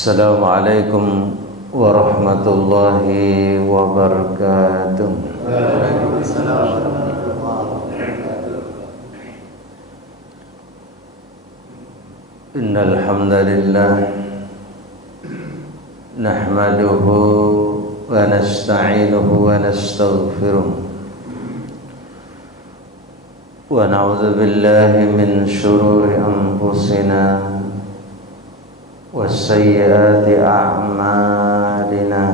Assalamualaikum warahmatullahi wabarakatuh. Waalaikumsalam warahmatullahi wabarakatuh. Innal hamdalillah nahmaduhu wa nasta'inuhu wa nastaghfiruh wa na'udzu billahi min shururi anfusina وَالسَّيِّئَاتِ أَعْمَالِنَا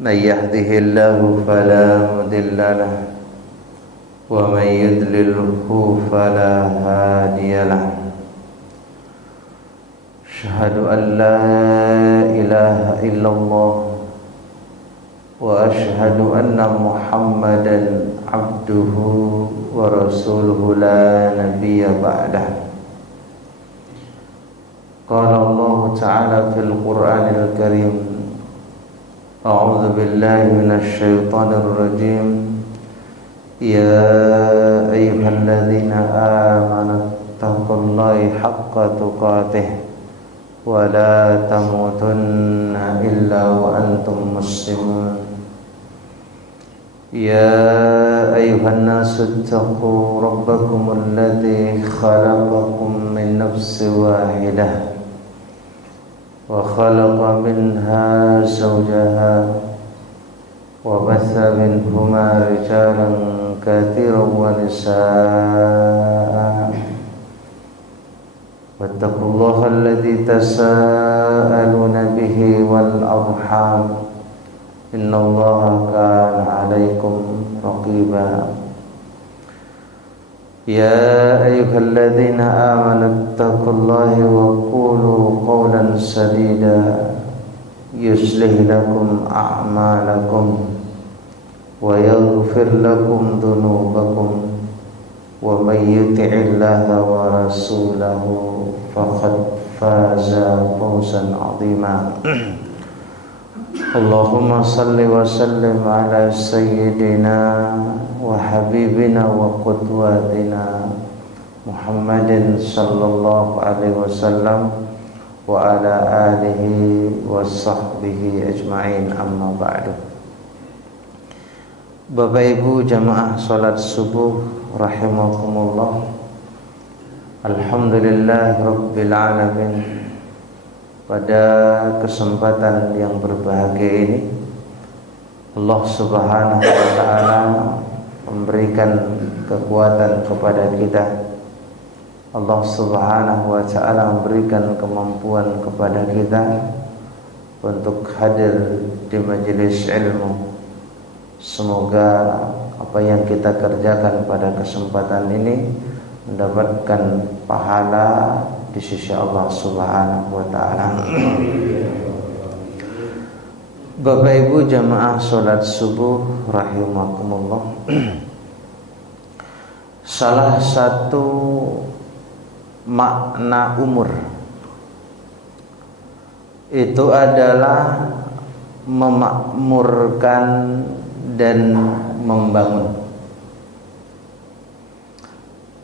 مَنْ يَهْدِهِ اللَّهُ فَلَا مُضِلَّ لَهُ وَمَنْ يُضْلِلْهُ فَلَا هَادِيَ لَهُ أَشْهَدُ أَنْ لَا إِلَهَ إِلَّا اللَّهُ وَأَشْهَدُ أَنَّ مُحَمَّدًا عَبْدُهُ وَرَسُولُهُ لَا نَبِيَّ بَعْدَهُ. قال الله تعالى في القرآن الكريم أعوذ بالله من الشيطان الرجيم يا أيها الذين آمنوا اتقوا الله حق تقاته ولا تموتن إلا وأنتم مسلمون يا أيها الناس اتقوا ربكم الذي خلقكم من نفس واحدة وخلق منها زوجها وبث منهما رجالا كثيرا ونساء واتقوا الله الذي تساءلون به والأرحام إن الله كان عليكم رقيبا يا أيها الذين آمنوا اتقوا الله وقولوا قولا سديدا يصلح لكم أعمالكم ويغفر لكم ذنوبكم ومن يطع الله ورسوله فقد فاز فوزا عظيما اللهم صل وسلم على سيدنا وحبيبنا وقدوتنا محمد صلى الله عليه وسلم وعلى آله وصحبه أجمعين أما بعد. Bapak Ibu jamaah salat subuh rahimakumullah. Alhamdulillah rabbil alamin. Pada kesempatan yang berbahagia ini Allah Subhanahu wa taala memberikan kekuatan kepada kita. Allah Subhanahu wa taala memberikan kemampuan kepada kita untuk hadir di majelis ilmu. Semoga apa yang kita kerjakan pada kesempatan ini mendapatkan pahala di sisi Allah Subhanahu wa taala. Bapak Ibu jamaah salat subuh rahimakumullah. Salah satu makna umur itu adalah memakmurkan dan membangun.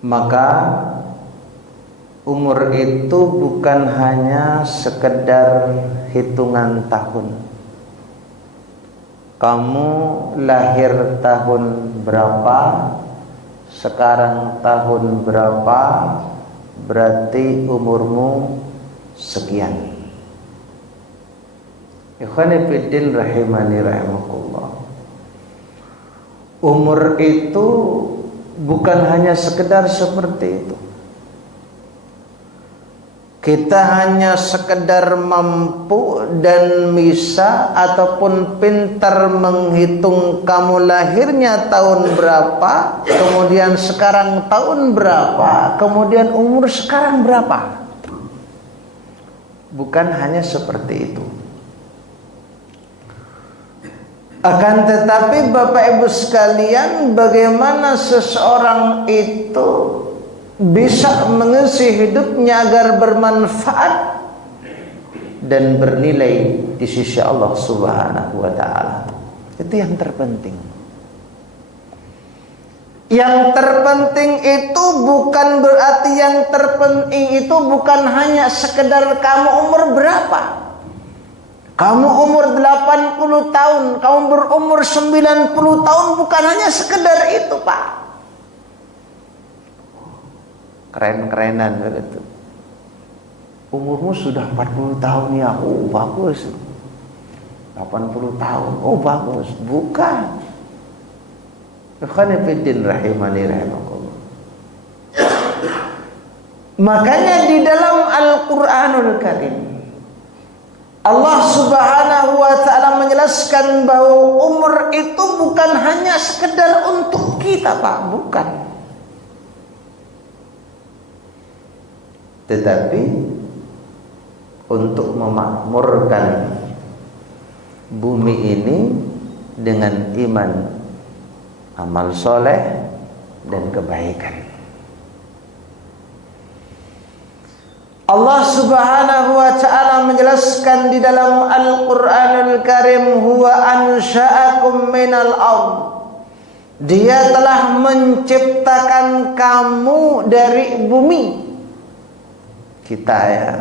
Maka umur itu bukan hanya sekedar hitungan tahun. Kamu lahir tahun berapa, sekarang tahun berapa, berarti umurmu sekian. Ikhwani fiddin rahimani rahimakumullah. Umur itu bukan hanya sekedar seperti itu. Kita hanya sekedar mampu dan bisa ataupun pintar menghitung kamu lahirnya tahun berapa, kemudian sekarang tahun berapa, kemudian umur sekarang berapa. Bukan hanya seperti itu. Akan tetapi Bapak Ibu sekalian, bagaimana seseorang itu bisa mengisi hidupnya agar bermanfaat dan bernilai di sisi Allah Subhanahu wa taala. Itu yang terpenting. Yang terpenting itu bukan berarti yang terpenting itu bukan hanya sekedar kamu umur berapa. Kamu umur 80 tahun, kamu berumur 90 tahun, bukan hanya sekedar itu, Pak. Keren-kerenan begitu. Umurmu sudah 40 tahun ya, oh bagus. 80 tahun, oh bagus. Bukan. Ikhwanifiddin rahimani rahimakumullah. Makanya di dalam Al-Quranul Karim Allah Subhanahu wa ta'ala menjelaskan bahwa umur itu bukan hanya sekedar untuk kita, Pak, bukan. Tetapi untuk memakmurkan bumi ini dengan iman, amal soleh, dan kebaikan. Allah Subhanahu wa ta'ala menjelaskan di dalam Al-Quranul Karim, huwa ansha'akum minal ardh. Dia telah menciptakan kamu dari bumi. Kita ya,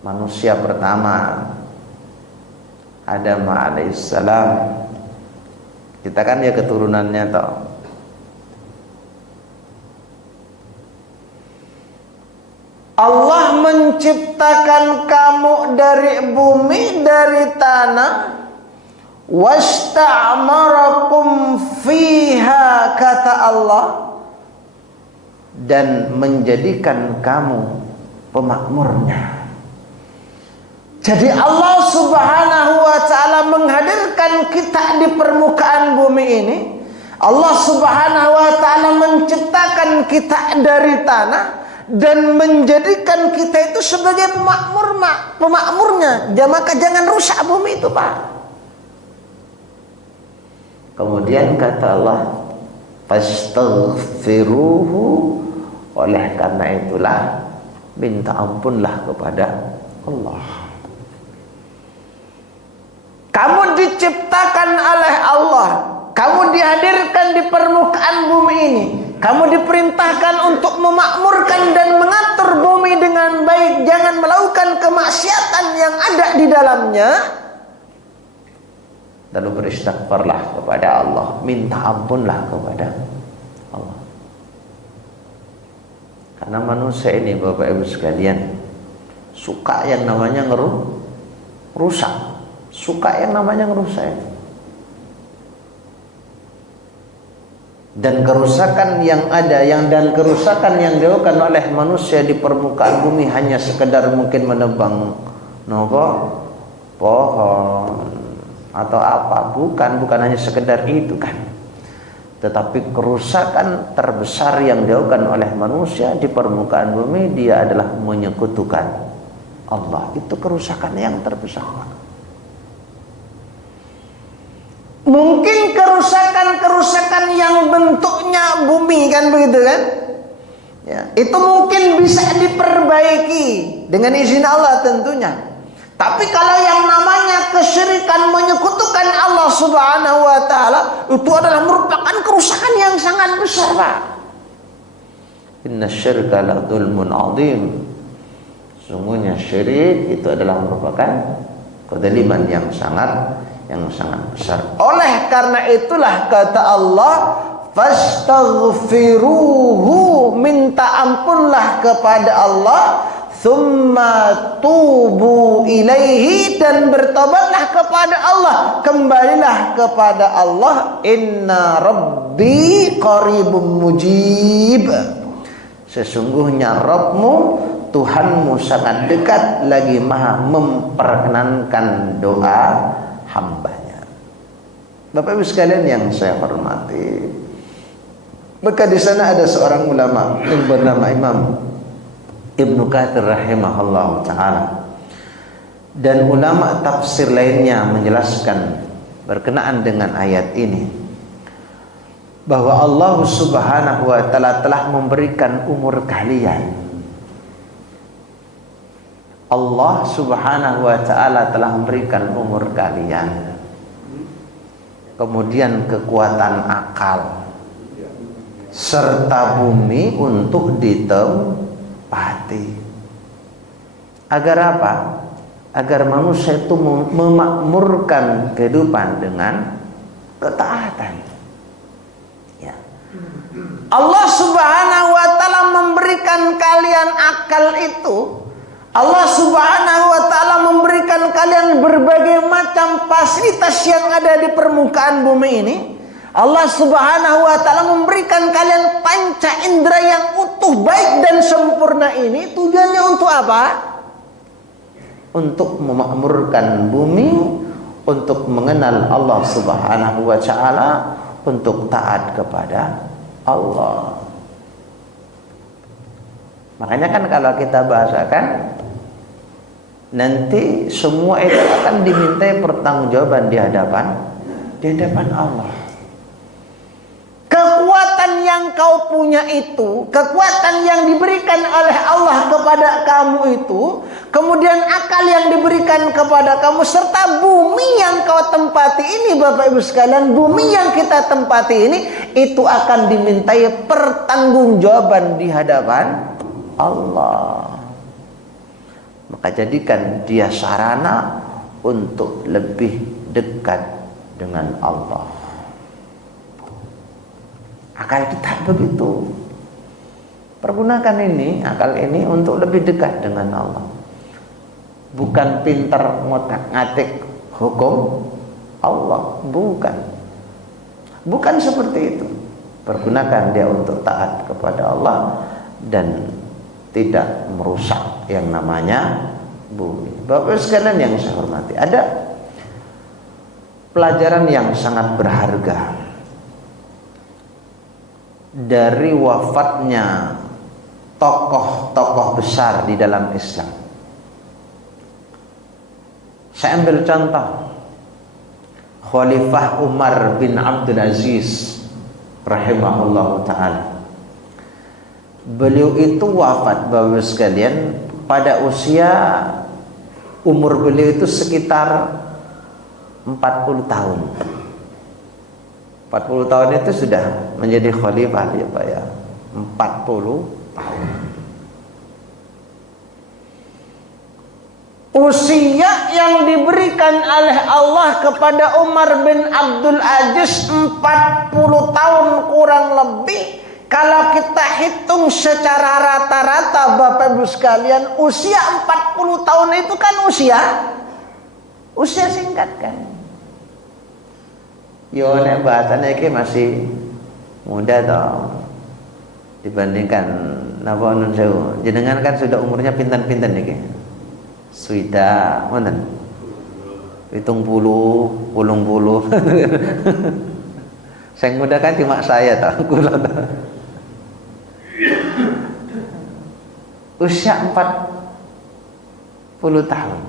manusia pertama, Adam alaihissalam. Kita kan ya keturunannya toh. Allah menciptakan kamu dari bumi, dari tanah. Wasta'marakum fiha, kata Allah, dan menjadikan kamu pemakmurnya. Jadi Allah Subhanahu wa ta'ala menghadirkan kita di permukaan bumi ini. Allah Subhanahu wa ta'ala menciptakan kita dari tanah dan menjadikan kita itu sebagai pemakmurnya. Maka jangan rusak bumi itu, Pak. Kemudian kata Allah, fastaghfiruhu, oleh karena itulah minta ampunlah kepada Allah. Kamu diciptakan oleh Allah, kamu dihadirkan di permukaan bumi ini. Kamu diperintahkan untuk memakmurkan dan mengatur bumi dengan baik. Jangan melakukan kemaksiatan yang ada di dalamnya. Lalu beristighfarlah kepada Allah, minta ampunlah kepada Allah. Karena manusia ini, Bapak Ibu sekalian, suka yang namanya rusak, suka yang namanya ngerusak. Dan kerusakan yang ada, dan kerusakan yang dilakukan oleh manusia di permukaan bumi hanya sekedar mungkin menebang pohon atau apa, bukan hanya sekedar itu kan. Tetapi kerusakan terbesar yang dilakukan oleh manusia di permukaan bumi, dia adalah menyekutukan Allah. Itu kerusakan yang terbesar. Mungkin kerusakan yang bentuknya bumi kan begitu kan ya, itu mungkin bisa diperbaiki dengan izin Allah tentunya. Tapi kalau yang namanya kesyirikan, menyekutukan Allah Subhanahu wa ta'ala, itu adalah merupakan kerusakan yang sangat besar, Pak. Inna syirka la dzulmun adzim. Sungguhnya syirik itu adalah merupakan kezaliman yang sangat besar. Oleh karena itulah kata Allah, fastaghfiruhu, minta ampunlah kepada Allah, tsumma tubu ilaihi, dan bertobatlah kepada Allah, kembalilah kepada Allah. Inna rabbi qaribun mujib. Sesungguhnya Rabbmu, Tuhanmu sangat dekat lagi maha memperkenankan doa hambanya. Bapak Ibu sekalian yang saya hormati, maka di sana ada seorang ulama yang bernama Imam Ibnu Katsir rahimahullah ta'ala, dan ulama tafsir lainnya menjelaskan berkenaan dengan ayat ini, bahwa Allah Subhanahu wa ta'ala telah memberikan umur kalian. Allah Subhanahu wa ta'ala telah memberikan umur kalian, kemudian kekuatan akal, serta bumi untuk ditempati. Agar apa? Agar manusia itu memakmurkan kehidupan dengan ketaatan. Ya. Allah Subhanahu wa taala memberikan kalian akal itu. Allah Subhanahu wa taala memberikan kalian berbagai macam fasilitas yang ada di permukaan bumi ini. Allah Subhanahu wa taala memberikan kalian panca indera yang utuh, baik dan sempurna ini. Tujuannya untuk apa? Untuk memakmurkan bumi, untuk mengenal Allah Subhanahu wa taala, untuk taat kepada Allah. Makanya kan kalau kita bahasakan, nanti semua itu akan dimintai pertanggungjawaban di hadapan Allah. Kekuatan yang kau punya itu, kekuatan yang diberikan oleh Allah kepada kamu itu, kemudian akal yang diberikan kepada kamu, serta bumi yang kau tempati ini, Bapak Ibu sekalian, bumi yang kita tempati ini, itu akan dimintai pertanggungjawaban di hadapan Allah. Maka jadikan dia sarana untuk lebih dekat dengan Allah. Akal kita begitu. Pergunakan ini, akal ini untuk lebih dekat dengan Allah. Bukan pintar ngotak-ngatik hukum Allah, bukan. Bukan seperti itu. Pergunakan dia untuk taat kepada Allah dan tidak merusak yang namanya bumi. Bapak sekalian yang saya hormati, ada pelajaran yang sangat berharga dari wafatnya tokoh-tokoh besar di dalam Islam. Saya ambil contoh Khalifah Umar bin Abdul Aziz rahimahullah ta'ala. Beliau itu wafat, Bapak sekalian, pada usia, umur beliau itu sekitar 40 tahun. 40 tahun itu sudah menjadi khalifah ya Pak ya. 40 tahun. Usia yang diberikan oleh Allah kepada Umar bin Abdul Aziz 40 tahun kurang lebih. Kalau kita hitung secara rata-rata Bapak Ibu sekalian, usia 40 tahun itu kan usia singkat kan. Yo nek bahasanya iki masih muda toh dibandingkan napa nun sewu. Jenengan kan sudah umurnya pinten-pinten iki. Sudah wonten 70, 80. Sing muda kan cuma saya toh, kula toh. Usia 40 tahun.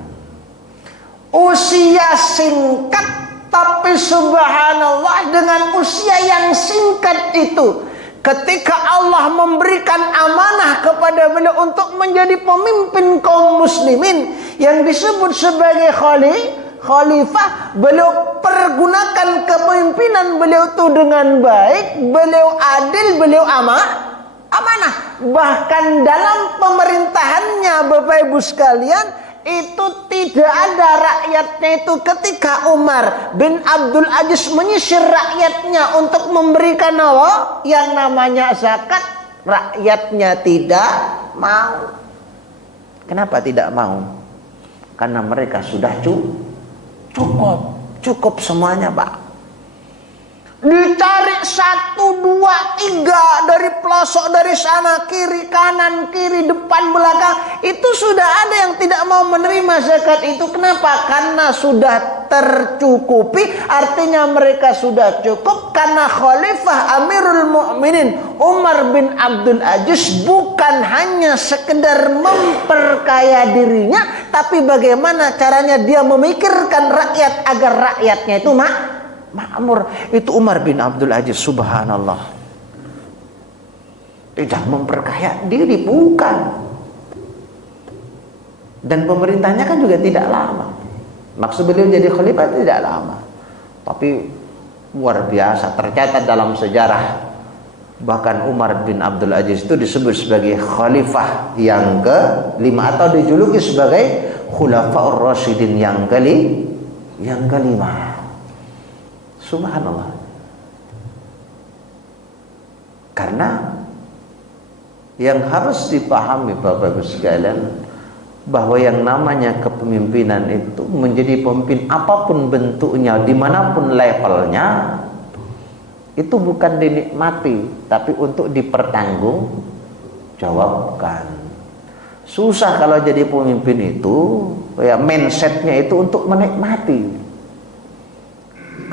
Usia singkat, tapi subhanallah dengan usia yang singkat itu, ketika Allah memberikan amanah kepada beliau untuk menjadi pemimpin kaum muslimin yang disebut sebagai khalifah, beliau pergunakan kepemimpinan beliau itu dengan baik, beliau adil, beliau amanah. Bahkan dalam pemerintahannya Bapak Ibu sekalian, itu tidak ada rakyatnya itu ketika Umar bin Abdul Aziz menyisir rakyatnya untuk memberikan yang namanya zakat, rakyatnya tidak mau. Kenapa tidak mau? Karena mereka sudah cukup semuanya Pak. Dicari 1, 2, 3 dari pelosok, dari sana, kiri, kanan, kiri, depan, belakang. Itu sudah ada yang tidak mau menerima zakat itu. Kenapa? Karena sudah tercukupi. Artinya mereka sudah cukup. Karena Khalifah Amirul Mukminin Umar bin Abdul Aziz bukan hanya sekedar memperkaya dirinya, tapi bagaimana caranya dia memikirkan rakyat agar rakyatnya itu makmur. Itu Umar bin Abdul Aziz, subhanallah. Tidak memperkaya diri, bukan. Dan pemerintahnya kan juga tidak lama. Maksud beliau jadi khalifah tidak lama. Tapi luar biasa, tercatat dalam sejarah Bahkan Umar bin Abdul Aziz itu disebut sebagai khalifah yang ke-5 atau dijuluki sebagai Khulafaur Rasyidin yang kelima. Subhanallah. Karena yang harus dipahami Bapak Ibu sekalian, bahwa yang namanya kepemimpinan itu menjadi pemimpin apapun bentuknya, dimanapun levelnya, itu bukan dinikmati, tapi untuk dipertanggungjawabkan. Susah kalau jadi pemimpin itu, ya mindsetnya itu untuk menikmati.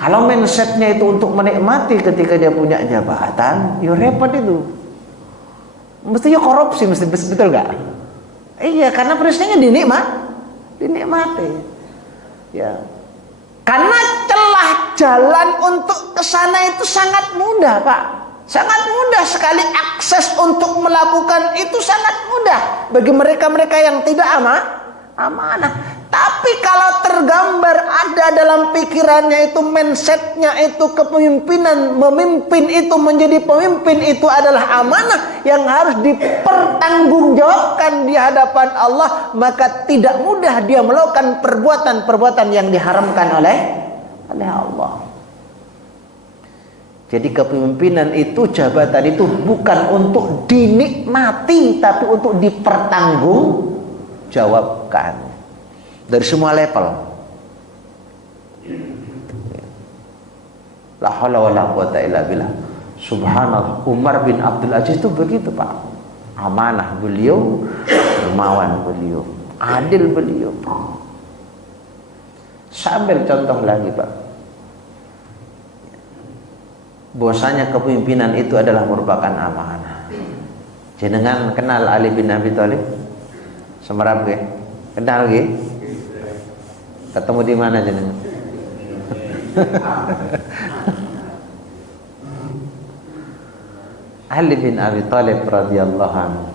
Kalau mindsetnya itu untuk menikmati ketika dia punya jabatan, ya repot itu. Mestinya korupsi, mesti betul nggak? Iya, karena peristiwanya dinikmati. Ya. Karena celah jalan untuk ke sana itu sangat mudah, Pak. Sangat mudah sekali akses untuk melakukan itu, sangat mudah bagi mereka-mereka yang tidak amanah. Tapi kalau tergambar ada dalam pikirannya itu, mindsetnya itu kepemimpinan, memimpin itu, menjadi pemimpin itu adalah amanah yang harus dipertanggungjawabkan di hadapan Allah, maka tidak mudah dia melakukan perbuatan-perbuatan yang diharamkan oleh Allah. Jadi kepemimpinan itu, jabatan itu bukan untuk dinikmati, tapi untuk dipertanggungjawabkan dari semua level. La haula wala quwata illa billah. Subhanallah, Umar bin Abdul Aziz itu begitu, Pak. Amanah beliau, dermawan beliau, adil beliau. Sambil contoh lagi, Pak. Bahwasanya kepemimpinan itu adalah merupakan amanah. Jenengan kenal Ali bin Abi Thalib? Semerap ge? Kenal ge? Ketemu di mana jenengan? Ali bin Abi Thalib radhiyallahu anhu,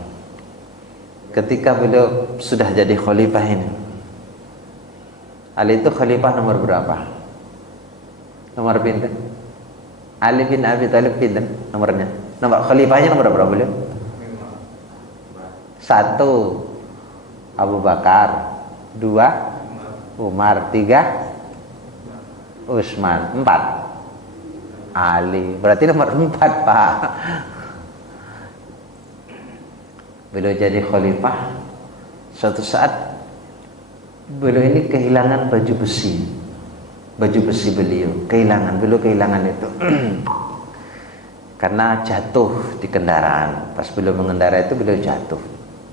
ketika beliau sudah jadi khalifah ini, Ali itu khalifah nomor berapa? Nomor pinten? Ali bin Abi Thalib pinten nomornya? Nomor khalifahnya nomor berapa beliau? 1 Abu Bakar, 2 Umar, 3 Utsman, 4 Ali. Berarti nomor 4, Pak. Beliau jadi khalifah. Suatu saat beliau ini kehilangan baju besi. Baju besi beliau beliau kehilangan itu. Karena jatuh di kendaraan. Pas beliau mengendarai itu beliau jatuh.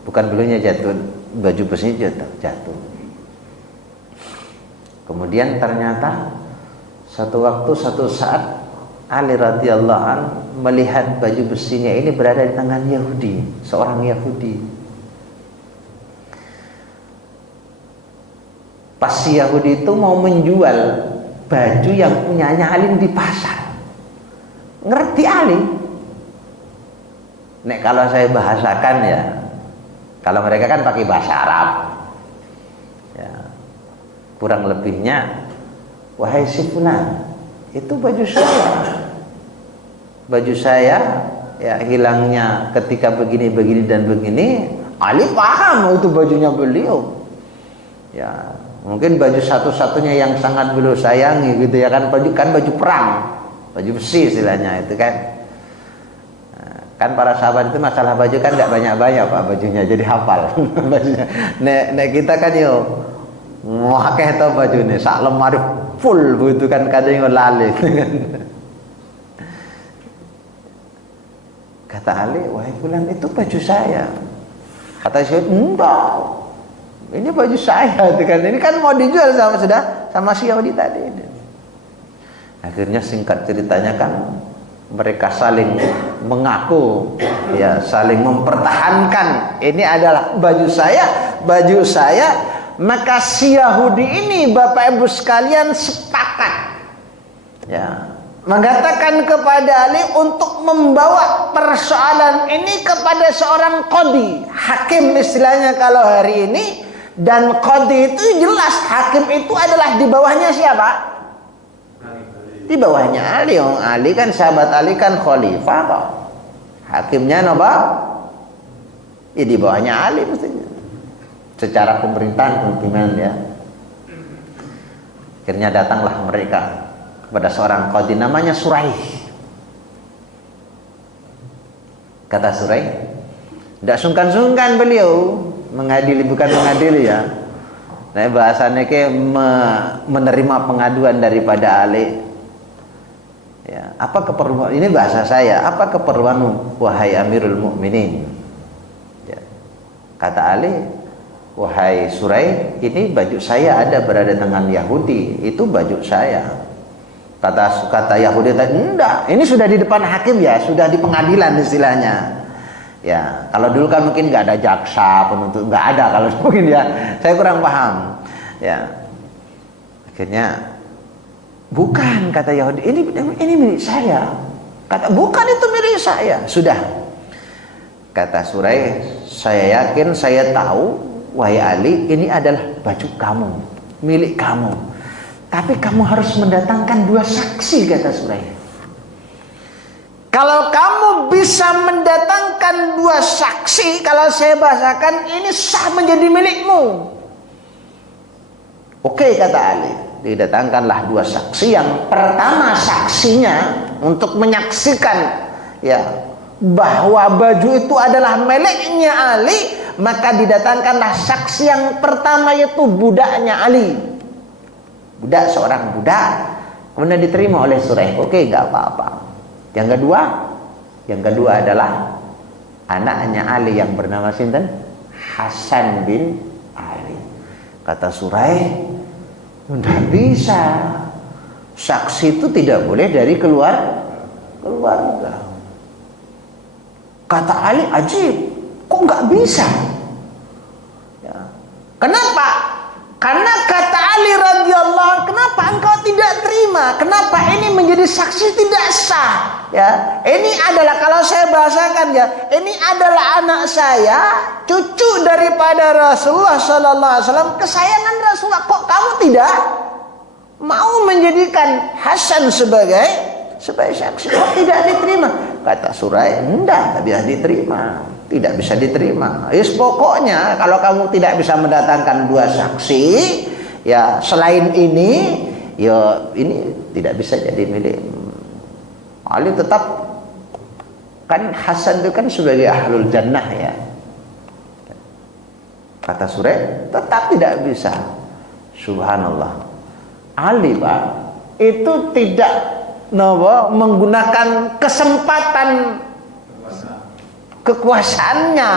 Bukan beliaunya jatuh, baju besinya jatuh. Kemudian ternyata satu waktu, satu saat Ali radhiyallahu an melihat baju besinya ini berada di tangan Yahudi, seorang Yahudi. Pas si Yahudi itu mau menjual baju yang punyanya Ali di pasar. Ngerti Ali? Nek kalau saya bahasakan ya, kalau mereka kan pakai bahasa Arab. Ya. Kurang lebihnya, wahai si fulan, itu baju saya ya hilangnya ketika begini dan begini. Ali paham itu bajunya beliau. Ya, mungkin baju satu-satunya yang sangat beliau sayangi gitu ya kan, baju perang, baju besi istilahnya itu kan. Kan para sahabat itu masalah baju kan nggak banyak-banyak, Pak, bajunya, jadi hafal bajunya. Nek kita kan yo ngakeh to bajune sak lemari full begitu kan, kadang lali. Kata Ali, wahai fulan, itu baju saya. Kata Syed, enggak, ini baju saya itu kan, ini kan mau dijual sama si Yahudi tadi. Akhirnya singkat ceritanya kan mereka saling mengaku, ya saling mempertahankan ini adalah baju saya. Maka si Yahudi ini, Bapak Ibu sekalian, sepakat ya mengatakan kepada Ali untuk membawa persoalan ini kepada seorang qadhi, hakim istilahnya kalau hari ini. Dan qadhi itu jelas hakim itu adalah di bawahnya siapa? Di bawahnya Ali. Ali kan sahabat Ali kan khalifah kok. Hakimnya napa? Ya di bawahnya Ali mestinya. Secara pemerintahan pimpinan ya. Akhirnya datanglah mereka kepada seorang qadhi namanya Suraih. Kata Suraih, tidak sungkan-sungkan beliau mengadili, bukan mengadili ya. Nah, bahasanya ke menerima pengaduan daripada Ali. Ya, apa keperluan? Ini bahasa saya. Apa keperluanmu, wahai Amirul Mukminin? Ya. Kata Ali, wahai Suraih, ini baju saya ada berada tangan Yahudi. Itu baju saya. Kata Yahudi tadi, enggak, ini sudah di depan hakim ya, sudah di pengadilan istilahnya. Ya, kalau dulu kan mungkin nggak ada jaksa, penuntut, nggak ada kalau mungkin ya. Saya kurang paham. Ya, akhirnya bukan, kata Yahudi, ini milik saya. Kata bukan, itu milik saya. Sudah. Kata Suraih, saya yakin, saya tahu, wahai Ali, ini adalah baju kamu, milik kamu. Tapi kamu harus mendatangkan 2 saksi, kata Suraih. Kalau kamu bisa mendatangkan 2 saksi, kalau saya bahasakan, ini sah menjadi milikmu. Oke, kata Ali. Didatangkanlah 2 saksi. Yang pertama saksinya untuk menyaksikan ya bahwa baju itu adalah miliknya Ali, maka didatangkanlah saksi yang pertama, yaitu budaknya Ali. Budak, seorang budak, kemudian diterima oleh Suraih. Oke, nggak apa-apa. Yang kedua adalah anaknya Ali yang bernama sinten? Hasan bin Ali. Kata Suraih, tidak bisa. Saksi itu tidak boleh dari keluarga. Kata Ali, ajib, kok nggak bisa? Ya. Kenapa? Karena kata Ali radhiyallahu anhu, kenapa engkau tidak terima? Kenapa ini menjadi saksi tidak sah? Ya, ini adalah, kalau saya bahasakan ya, ini adalah anak saya, cucu daripada Rasulullah sallallahu alaihi wasallam, kesayangan Rasulullah. Kok kamu tidak mau menjadikan Hasan sebagai saksi? Kok tidak diterima? Kata Suraih, tidak bisa diterima. Tidak bisa diterima. Yes, pokoknya kalau kamu tidak bisa mendatangkan 2 saksi, ya selain ini, ya ini tidak bisa jadi milik Ali. Tetap kan Hasan itu kan sebagai ahlul jannah ya. Kata Suraih, tetap tidak bisa. Subhanallah. Ali Pak itu tidak menggunakan kesempatan kekuasaannya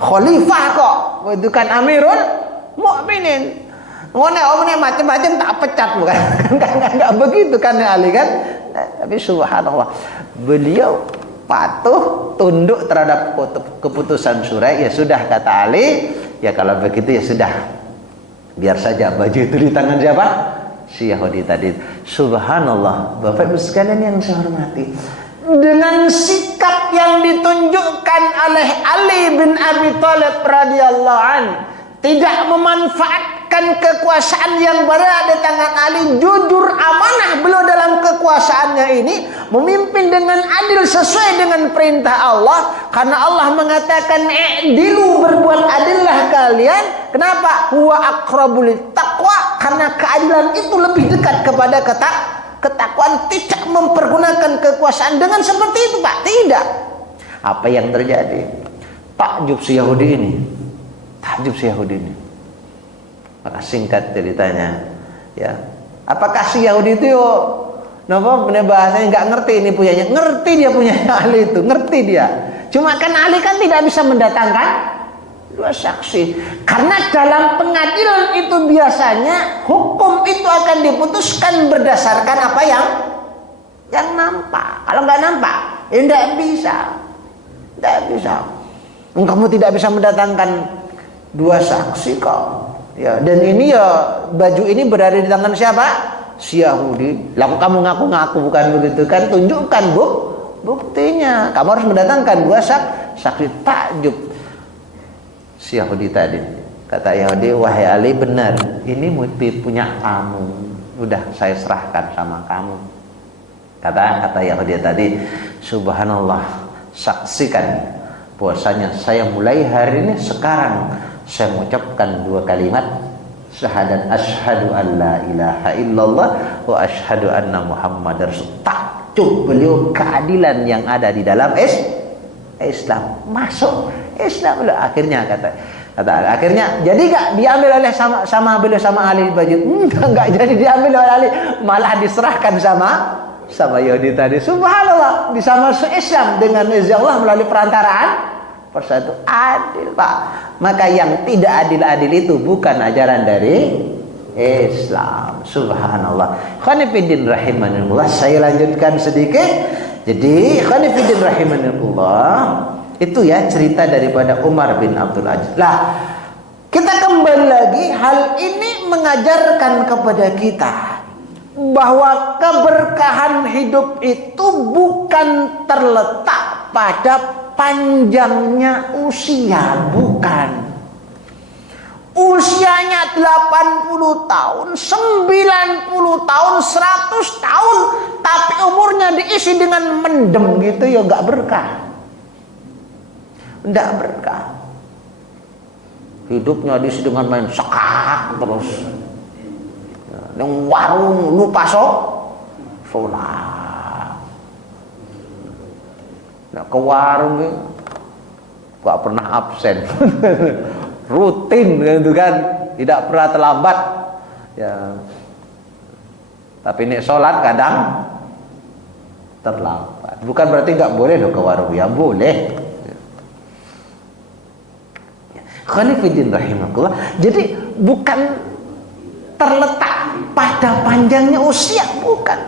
khalifah kok, itu kan Amirul Mukminin. Ngone macam-macam tak pecat, bukan? Enggak begitu kan Ali kan? Tapi subhanallah, beliau patuh, tunduk terhadap keputusan Suraih. Ya sudah, kata Ali, ya kalau begitu ya sudah, biar saja baju itu di tangan siapa? Si Yahudi tadi. Subhanallah, Bapak Ibu sekalian yang saya hormati, dengan sikap yang ditunjukkan oleh Ali bin Abi Thalib radhiyallahu an, tidak memanfaatkan kekuasaan yang berada di tangan Ali, jujur amanah beliau dalam kekuasaannya ini, memimpin dengan adil sesuai dengan perintah Allah. Karena Allah mengatakan i'dilu, berbuat adillah kalian. Kenapa? Huwa aqrabul taqwa, karena keadilan itu lebih dekat kepada ketakwaan. Tidak mempergunakan kekuasaan dengan seperti itu, Pak. Tidak. Apa yang terjadi? Takjub si Yahudi ini. Maka singkat ceritanya, ya. Apakah si Yahudi itu benar bahasanya nggak ngerti ini punyanya? Ngerti dia punyanya Ali itu, ngerti dia. Cuma kan Ali kan tidak bisa mendatangkan 2 saksi. Karena dalam pengadilan itu biasanya hukum itu akan diputuskan berdasarkan apa yang nampak. Kalau nggak nampak, ya tidak bisa. Kamu tidak bisa mendatangkan 2 saksi kok. Ya, dan ini ya baju ini berada di tangan siapa? Si Yahudi. Lalu kamu ngaku-ngaku, bukan begitu kan? Tunjukkan buktinya. Kamu harus mendatangkan 2 saksi. Takjub si Yahudi tadi. Kata Yahudi, wahai Ali, benar, ini punya kamu. Udah saya serahkan sama kamu. Kata Yahudi tadi, subhanallah, saksikan bahwasanya saya mulai hari ini sekarang saya mengucapkan 2 kalimat syahadat asyhadu an la ilaha illallah wa asyhadu anna muhammadar rasul. Takjub beliau keadilan yang ada di dalam Islam, masuk Islam beliau akhirnya kata akhirnya jadi gak diambil oleh sama beliau sama ahli bait, enggak jadi diambil oleh ahli, malah diserahkan sama Yahudi tadi. Subhanallah, bisa masuk Islam dengan izin Allah melalui perantaraan persatu. Adil Pak. Maka yang tidak adil-adil itu bukan ajaran dari Islam. Subhanallah. Khonifidin rahimanullah, saya lanjutkan sedikit. Jadi khonifidin rahimanullah, itu ya cerita daripada Umar bin Abdul Aziz. Lah, kita kembali lagi, hal ini mengajarkan kepada kita bahwa keberkahan hidup itu bukan terletak pada panjangnya usia, bukan. Usianya 80 tahun, 90 tahun, 100 tahun, tapi umurnya diisi dengan mendem gitu ya, gak berkah. Tidak berkah. Hidupnya diisi dengan main sekak terus. Neng warung lupa sholat. Nah, ke warung gak pernah absen. Rutin gitu kan, tidak pernah terlambat. Ya. Tapi ini sholat kadang terlambat. Bukan berarti nggak boleh loh ke warung, ya boleh. Khonifidin rahimakumullah. Jadi bukan terletak pada panjangnya usia, bukan.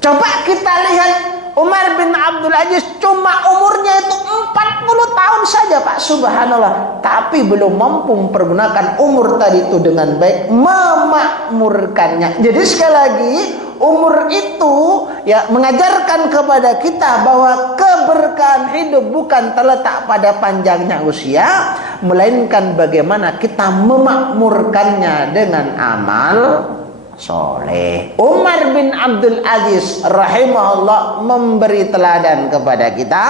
Coba kita lihat Umar bin Abdul Aziz, cuma umurnya itu 40 tahun saja Pak, subhanallah, tapi belum mampu mempergunakan umur tadi itu dengan baik, memakmurkannya. Jadi sekali lagi, umur itu ya mengajarkan kepada kita bahwa keberkahan hidup bukan terletak pada panjangnya usia, melainkan bagaimana kita memakmurkannya dengan amal soleh. Umar bin Abdul Aziz rahimahullah memberi teladan kepada kita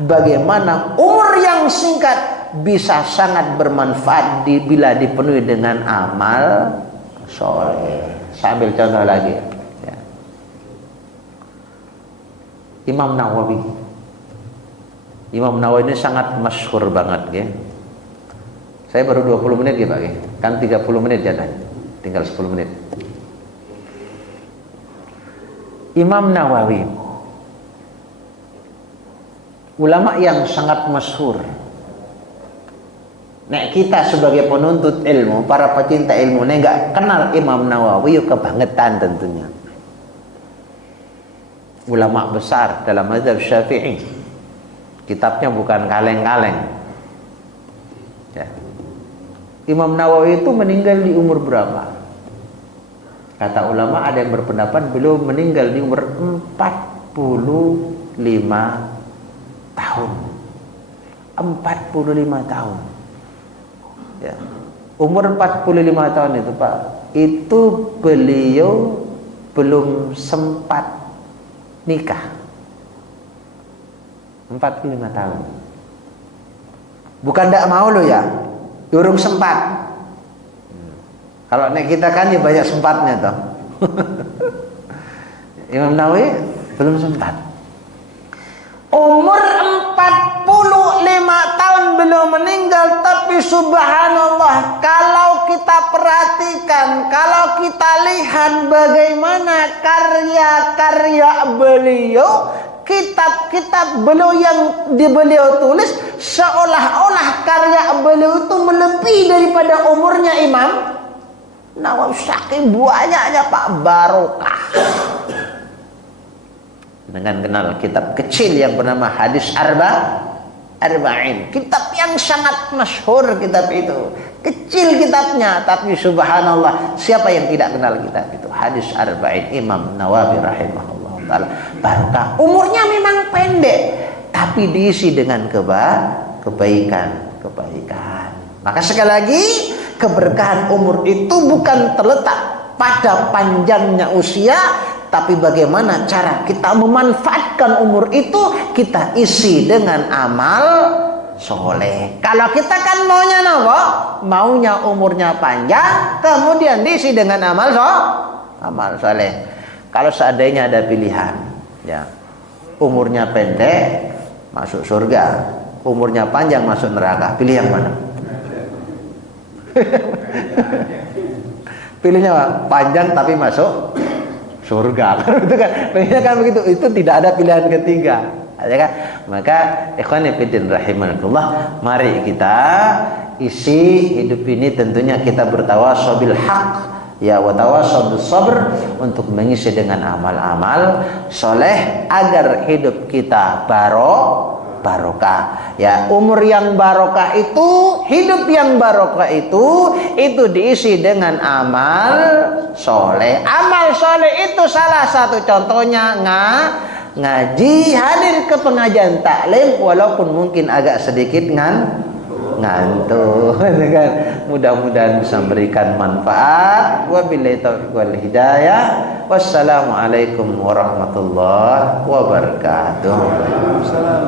bagaimana umur yang singkat bisa sangat bermanfaat bila dipenuhi dengan amal soleh. Saya ambil contoh lagi ya. Imam Nawawi ini sangat masyhur banget ya. Saya baru 20 menit ya Pak ya. Kan 30 menit jatahnya, tinggal 10 menit. Imam Nawawi, ulama yang sangat masyhur. Nek kita sebagai penuntut ilmu, para pecinta ilmu, nek nggak kenal Imam Nawawi, yuk kebangetan tentunya. Ulama besar dalam mazhab Syafi'i. Kitabnya bukan kaleng-kaleng. Ya. Imam Nawawi itu meninggal di umur berapa? Kata ulama ada yang berpendapat beliau meninggal di umur 45 tahun. 45 tahun. Ya. Umur 45 tahun itu Pak, itu beliau belum sempat nikah. 45 tahun. Bukan tidak mau lo ya, durung sempat. Kalau nek kita kan ya banyak sempatnya toh. Imam Nawawi belum sempat. Umur 45 tahun beliau meninggal, tapi subhanallah kalau kita perhatikan, kalau kita lihat bagaimana karya-karya beliau, kitab-kitab beliau yang beliau tulis, seolah-olah karya beliau itu melebihi daripada umurnya Imam Nawawi. Saking banyaknya Pak, barokah. Dengan kenal kitab kecil yang bernama Hadis Arba'in, kitab yang sangat masyhur. Kitab itu kecil kitabnya, tapi subhanallah siapa yang tidak kenal kitab itu? Hadis Arba'in Imam Nawawi rahimahullah taala. Barokah. Umurnya memang pendek, tapi diisi dengan kebaikan. Maka sekali lagi, keberkahan umur itu bukan terletak pada panjangnya usia, tapi bagaimana cara kita memanfaatkan umur itu, kita isi dengan amal soleh. Kalau kita kan maunya apa? Maunya umurnya panjang, kemudian diisi dengan amal soleh. Kalau seandainya ada pilihan, ya, umurnya pendek masuk surga, umurnya panjang masuk neraka, pilih yang mana? Pilihnya apa? Panjang tapi masuk surga. Itu kan, pilihnya kan begitu. Itu tidak ada pilihan ketiga. Ya kan? Maka ikhwan fillah rahimakumullah, mari kita isi hidup ini tentunya kita bertawassul bil haq, ya, wa tawassul bis sabr, untuk mengisi dengan amal-amal soleh agar hidup kita barokah. Ya, umur yang barokah itu, hidup yang barokah itu diisi dengan amal soleh. Amal soleh itu salah satu contohnya ngaji, hadir ke pengajian taklim walaupun mungkin agak sedikit ngantuk. Mudah-mudahan bisa memberikan manfaat. Wabillahi taufiq wal hidayah. Wassalamualaikum warahmatullahi wabarakatuh. Waalaikumsalam.